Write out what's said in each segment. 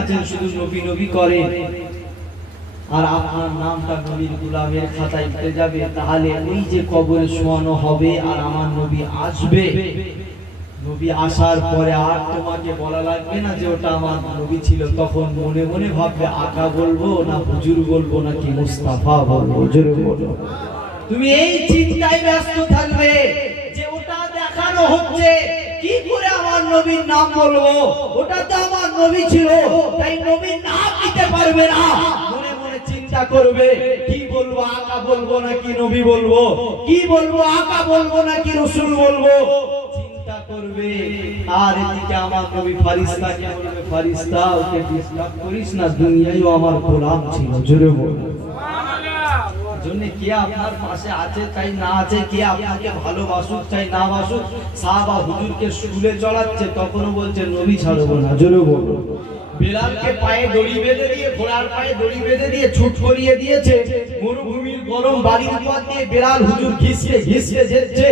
আছেন শুধু নবী নবী করেন আর আপনার নামটা নবীর গোলামের খাতায় উঠে যাবে, তাহলে ওই যে কবরে শোয়ানো হবে আর আমার নবী আসবে, নবী আসার পরে আর তোমাকে বলা লাগবে না যে ওটা আমার নবী ছিল। তখন মনে মনে ভাববে আকা বলবো না হুজুর বলবো নাকি মুস্তাফা বলবো, জোরে বলো। তুমি এই চিন্তায় ব্যস্ত থাকবে যে ওটা দেখানো হচ্ছে, কি করে আমার নবীর নাম বলবো, ওটা তো আমার নবী ছিল, তাই নবীর নাম দিতে পারবে না। মনে মনে চিন্তা করবে কি বলবো, আকা বলবো নাকি নবী বলবো, কি বলবো আকা বলবো নাকি রাসূল বলবো, চিন্তা করবে। আর এদিকে আমার নবী ফারিস্তাকে বলবে, ফারিস্তা ওকে ডিস্টার্ব করিস না, দুনিয়ায়ও আমার গোলাম ছিল, জোরে বলো সুবহানাল্লাহ। জন্য কে আপনার পাশে আছে চাই না আছে, কে আপনাকে ভালোবাসুক চাই না বাসুক, সাহাবা হুজুরকে স্কুলে চড়াচ্ছে তখনও বলছে নবী ছাড়বো না, জোরে বলো। বেলালকে পায়ে দড়ি বেঁধে দিয়ে, ঘোড়ার পায়ে দড়ি বেঁধে দিয়ে ছুট করিয়ে দিয়েছে, মরুভূমির গরম বাড়ির পথ দিয়ে বেলাল হুজুর ঘিসতে ঘিসতে যাচ্ছে,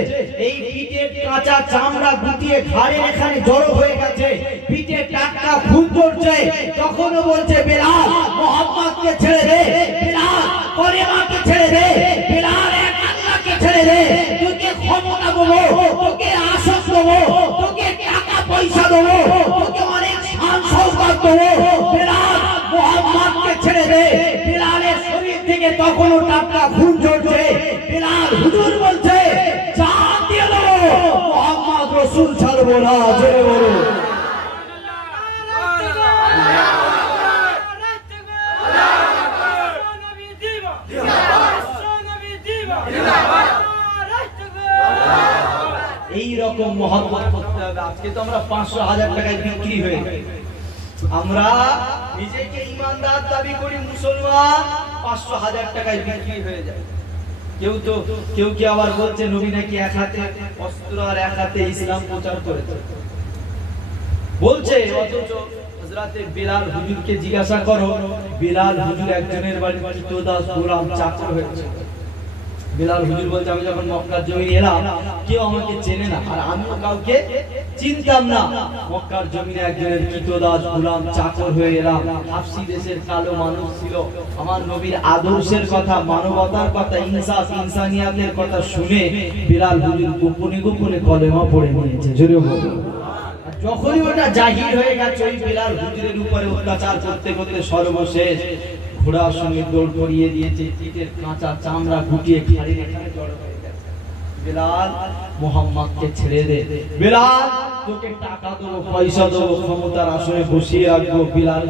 এই পিঠের কাঁচা চামড়া গুটিয়ে ঘাড়ে এখানে জড়ো হয়ে গেছে, পিঠে টাটকা খুন করছে, তখনও বলছে বেলাল মুহাম্মদকে ছেড়ে দে, বেলাল কলেমাকে ছেড়ে দে, বেলাল এক আল্লাহকে ছেড়ে দে, তোকে ক্ষমতা দেবো, তোকে আসন দেবো, তোকে টাকা পয়সা দেবো, তোকে অনেক শান শৌকত দেবো, বেলাল মুহাম্মদকে ছেড়ে দে। বেলালের শরীর থেকে তখনও টাটকা খুন ঝরছে, বেলাল হুজুর বলছে জান দিয়ে দেবো, মুহাম্মদ রাসূল ছাড়বো না, জোরে বলো। এই রকম মহব্বত করতে হবে। আজকে তো আমরা 500,000 টাকায় বিক্রি হয়ে যাই, আমরা নিজেকে ইমানদার দাবি করি, মুসলমান, 500,000 টাকায় বিক্রি হয়ে যায়। কেউ কি আবার বলছে নবী নাকি এক হাতে অস্ত্র আর এক হাতে ইসলাম প্রচার করেছে বলছে, অথচ হযরতে বেলাল হুজুরকে জিজ্ঞাসা করো, বেলাল হুজুর একজনের বাড়ি কৃতদাস গোলাম চাকর হয়েছে। বেলাল হুজুর বলছে আমি যখন মক্কার জমিনে এলাম কেউ আমাকে চেনে না, আর আমিও কাউকে চিনতাম না, মক্কার জমিনে একজনের কৃতদাস গোলাম চাকর হয়ে এলাম। হাফসি দেশের কালো মানুষ ছিল, আমার নবীর আদর্শের কথা, মানবতার কথা, ইনসাফ ইনসানিয়াতের কথা শুনে বেলাল হুজুর গোপনে গোপনে কলেমা পড়ে নিয়েছে, জোরে বলো। যখনই ওটা জাহির হয়ে গেছে, ওই বেলাল হুজুরের উপরে অত্যাচার করতে করতে সর্বশেষ ঘোড়ার সঙ্গে দৌড় করিয়ে দিয়েছে, পিঠের কাঁচা চামড়া গুটিয়ে ঘাড়ে এখানে জড়ো হয়ে গেছে। বেলাল মুহাম্মদকে ছেড়ে দে, বেলাল তোকে টাকা দেবো, পয়সা দেবো, ক্ষমতার আসনে বসিয়ে রাখবো, বেলাল